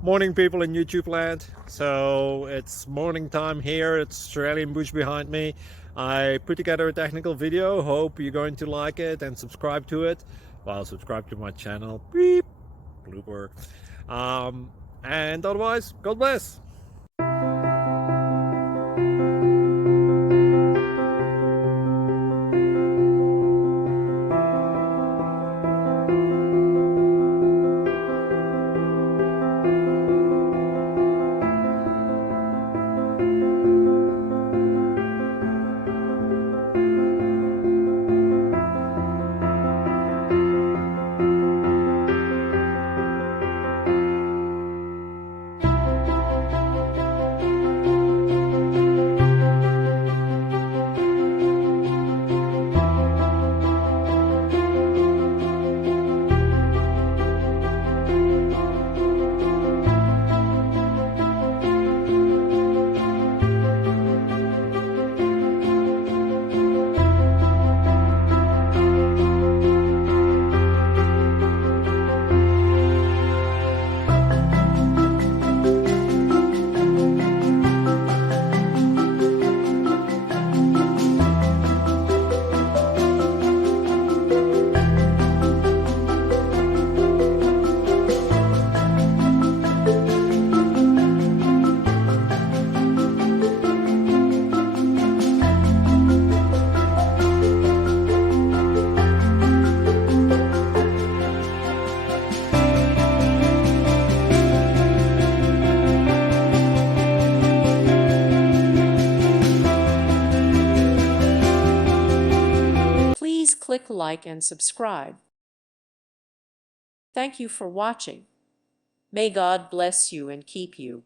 Morning, people in YouTube land. So it's morning time here. It's Australian bush behind me. I put together a technical video. Hope you're going to like it and subscribe to it. Well, subscribe to my channel. Beep. Blooper. And otherwise, God bless. Please click like and subscribe. Thank you for watching. May God bless you and keep you.